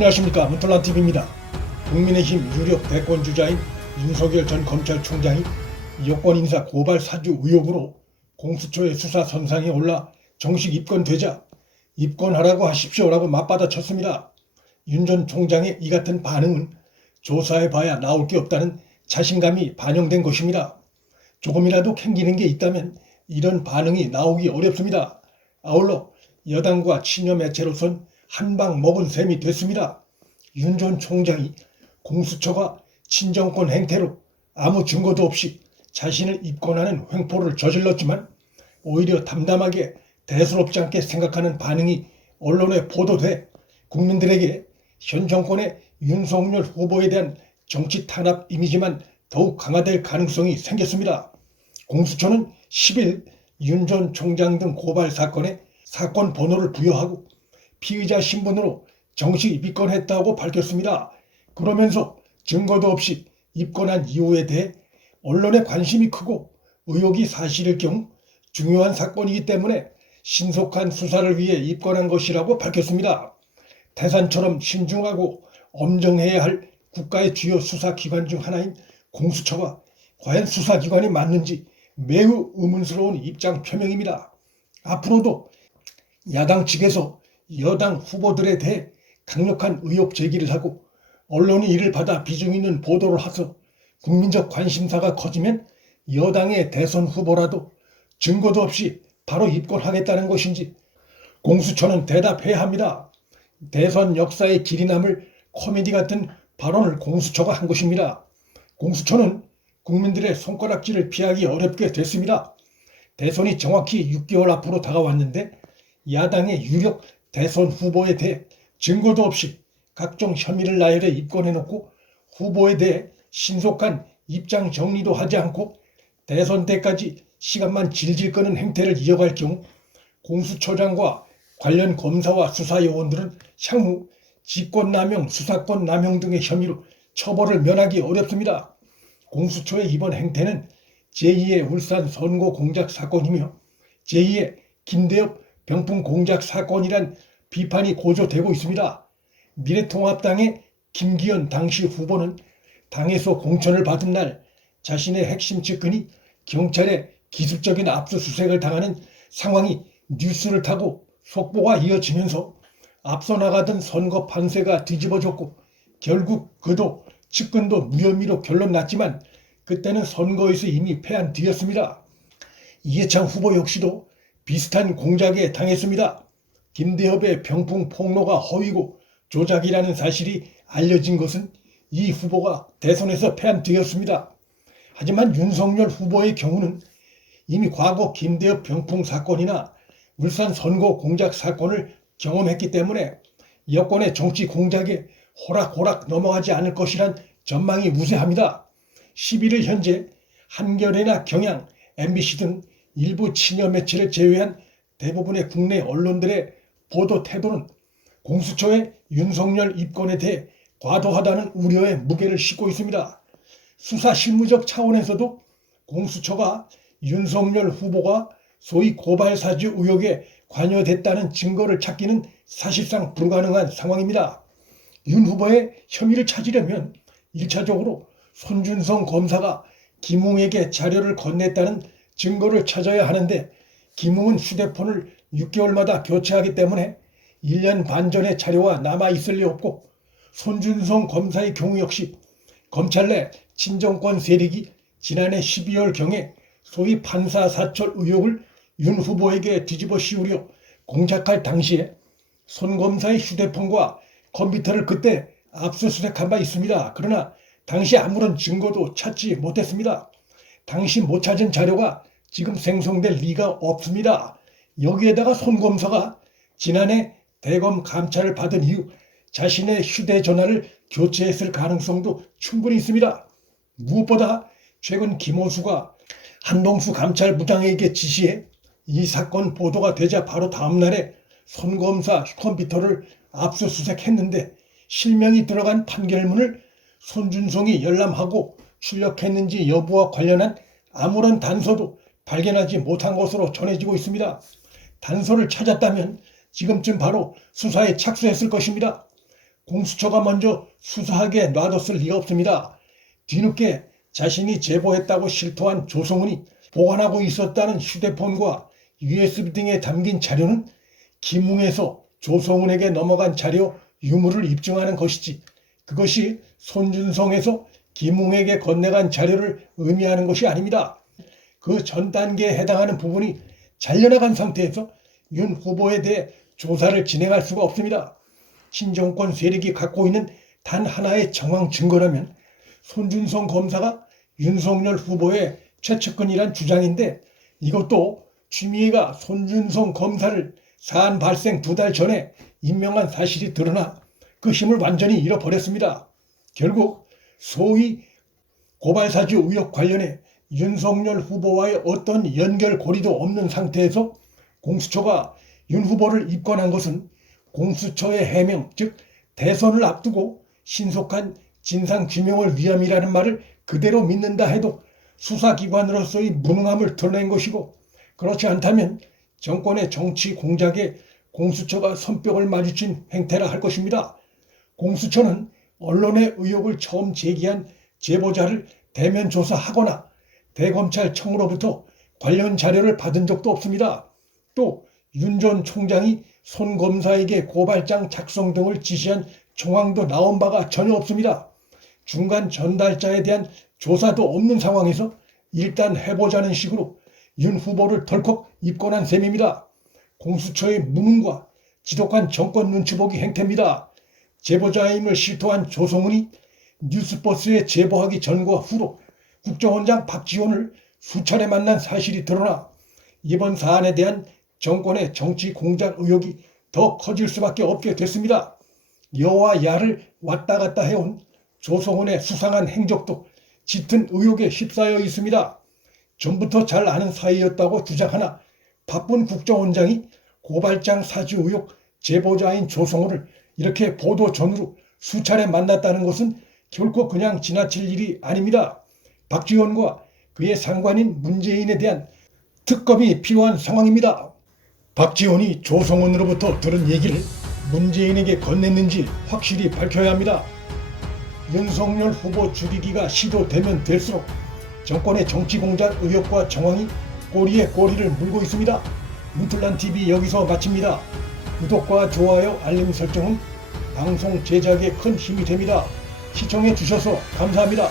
안녕하십니까, 문틀란TV입니다. 국민의힘 유력 대권주자인 윤석열 전 검찰총장이 여권 인사 고발 사주 의혹으로 공수처의 수사 선상에 올라 정식 입건되자 입건하라고 하십시오라고 맞받아쳤습니다. 윤 전 총장의 이 같은 반응은 조사해봐야 나올 게 없다는 자신감이 반영된 것입니다. 조금이라도 캥기는 게 있다면 이런 반응이 나오기 어렵습니다. 아울러 여당과 친여 매체로선 한방 먹은 셈이 됐습니다. 윤 전 총장이 공수처가 친정권 행태로 아무 증거도 없이 자신을 입건하는 횡포를 저질렀지만 오히려 담담하게 대수롭지 않게 생각하는 반응이 언론에 보도돼 국민들에게 현 정권의 윤석열 후보에 대한 정치 탄압 이미지만 더욱 강화될 가능성이 생겼습니다. 공수처는 10일 윤 전 총장 등 고발 사건에 사건 번호를 부여하고 피의자 신분으로 정식 입건했다고 밝혔습니다. 그러면서 증거도 없이 입건한 이유에 대해 언론의 관심이 크고 의혹이 사실일 경우 중요한 사건이기 때문에 신속한 수사를 위해 입건한 것이라고 밝혔습니다. 태산처럼 신중하고 엄정해야 할 국가의 주요 수사기관 중 하나인 공수처가 과연 수사기관이 맞는지 매우 의문스러운 입장 표명입니다. 앞으로도 야당 측에서 여당 후보들에 대해 강력한 의혹 제기를 하고 언론이 이를 받아 비중 있는 보도를 해서 국민적 관심사가 커지면 여당의 대선 후보라도 증거도 없이 바로 입건하겠다는 것인지 공수처는 대답해야 합니다. 대선 역사의 길이 남을 코미디 같은 발언을 공수처가 한 것입니다. 공수처는 국민들의 손가락질을 피하기 어렵게 됐습니다. 대선이 정확히 6개월 앞으로 다가왔는데 야당의 유력 대선 후보에 대해 증거도 없이 각종 혐의를 나열해 입건해놓고 후보에 대해 신속한 입장 정리도 하지 않고 대선 때까지 시간만 질질 끄는 행태를 이어갈 경우 공수처장과 관련 검사와 수사요원들은 향후 직권남용, 수사권 남용 등의 혐의로 처벌을 면하기 어렵습니다. 공수처의 이번 행태는 제2의 울산 선거 공작 사건이며 제2의 김대엽 병풍 공작 사건이란 비판이 고조되고 있습니다. 미래통합당의 김기현 당시 후보는 당에서 공천을 받은 날 자신의 핵심 측근이 경찰의 기습적인 압수수색을 당하는 상황이 뉴스를 타고 속보가 이어지면서 앞서 나가던 선거 판세가 뒤집어졌고 결국 그도 측근도 무혐의로 결론 났지만 그때는 선거에서 이미 패한 뒤였습니다. 이해창 후보 역시도 비슷한 공작에 당했습니다. 김대엽의 병풍 폭로가 허위고 조작이라는 사실이 알려진 것은 이 후보가 대선에서 패한 뒤였습니다. 하지만 윤석열 후보의 경우는 이미 과거 김대엽 병풍 사건이나 울산 선거 공작 사건을 경험했기 때문에 여권의 정치 공작에 호락호락 넘어가지 않을 것이란 전망이 우세합니다. 11일 현재 한겨레나 경향, MBC 등 일부 친여 매체를 제외한 대부분의 국내 언론들의 보도 태도는 공수처의 윤석열 입건에 대해 과도하다는 우려의 무게를 싣고 있습니다. 수사 실무적 차원에서도 공수처가 윤석열 후보가 소위 고발 사주 의혹에 관여됐다는 증거를 찾기는 사실상 불가능한 상황입니다. 윤 후보의 혐의를 찾으려면 1차적으로 손준성 검사가 김웅에게 자료를 건넸다는 증거를 찾아야 하는데 김웅은 휴대폰을 6개월마다 교체하기 때문에 1년 반 전의 자료가 남아있을 리 없고 손준성 검사의 경우 역시 검찰 내 친정권 세력이 지난해 12월경에 소위 판사 사찰 의혹을 윤 후보에게 뒤집어 씌우려 공작할 당시에 손 검사의 휴대폰과 컴퓨터를 그때 압수수색한 바 있습니다. 그러나 당시 아무런 증거도 찾지 못했습니다. 당시 못 찾은 자료가 지금 생성될 리가 없습니다. 여기에다가 손 검사가 지난해 대검 감찰을 받은 이후 자신의 휴대전화를 교체했을 가능성도 충분히 있습니다. 무엇보다 최근 김호수가 한동수 감찰부장에게 지시해 이 사건 보도가 되자 바로 다음날에 손 검사 컴퓨터를 압수수색했는데 실명이 들어간 판결문을 손준성이 열람하고 출력했는지 여부와 관련한 아무런 단서도 발견하지 못한 것으로 전해지고 있습니다. 단서를 찾았다면 지금쯤 바로 수사에 착수했을 것입니다. 공수처가 먼저 수사하게 놔뒀을 리가 없습니다. 뒤늦게 자신이 제보했다고 실토한 조성은이 보관하고 있었다는 휴대폰과 USB 등에 담긴 자료는 김웅에서 조성은에게 넘어간 자료 유무를 입증하는 것이지, 그것이 손준성에서 김웅에게 건네간 자료를 의미하는 것이 아닙니다. 그 전 단계에 해당하는 부분이 잘려나간 상태에서 윤 후보에 대해 조사를 진행할 수가 없습니다. 친정권 세력이 갖고 있는 단 하나의 정황 증거라면 손준성 검사가 윤석열 후보의 최측근이란 주장인데, 이것도 추미애가 손준성 검사를 사안 발생 2달 전에 임명한 사실이 드러나 그 힘을 완전히 잃어버렸습니다. 결국 소위 고발사주 의혹 관련해 윤석열 후보와의 어떤 연결고리도 없는 상태에서 공수처가 윤 후보를 입건한 것은 공수처의 해명, 즉 대선을 앞두고 신속한 진상규명을 위함이라는 말을 그대로 믿는다 해도 수사기관으로서의 무능함을 드러낸 것이고, 그렇지 않다면 정권의 정치 공작에 공수처가 손뼉을 마주친 행태라 할 것입니다. 공수처는 언론의 의혹을 처음 제기한 제보자를 대면 조사하거나 대검찰청으로부터 관련 자료를 받은 적도 없습니다. 또 윤 전 총장이 손 검사에게 고발장 작성 등을 지시한 정황도 나온 바가 전혀 없습니다. 중간 전달자에 대한 조사도 없는 상황에서 일단 해보자는 식으로 윤 후보를 덜컥 입건한 셈입니다. 공수처의 무능과 지독한 정권 눈치 보기 행태입니다. 제보자임을 실토한 조성은이 뉴스버스에 제보하기 전과 후로 국정원장 박지원을 수차례 만난 사실이 드러나 이번 사안에 대한 정권의 정치 공작 의혹이 더 커질 수밖에 없게 됐습니다. 여와 야를 왔다 갔다 해온 조성은의 수상한 행적도 짙은 의혹에 휩싸여 있습니다. 전부터 잘 아는 사이였다고 주장하나 바쁜 국정원장이 고발장 사주 의혹 제보자인 조성은을 이렇게 보도 전후로 수차례 만났다는 것은 결코 그냥 지나칠 일이 아닙니다. 박지원과 그의 상관인 문재인에 대한 특검이 필요한 상황입니다. 박지원이 조성은으로부터 들은 얘기를 문재인에게 건넸는지 확실히 밝혀야 합니다. 윤석열 후보 죽이기가 시도되면 될수록 정권의 정치 공작 의혹과 정황이 꼬리에 꼬리를 물고 있습니다. 문틀란TV 여기서 마칩니다. 구독과 좋아요, 알림 설정은 방송 제작에 큰 힘이 됩니다. 시청해 주셔서 감사합니다.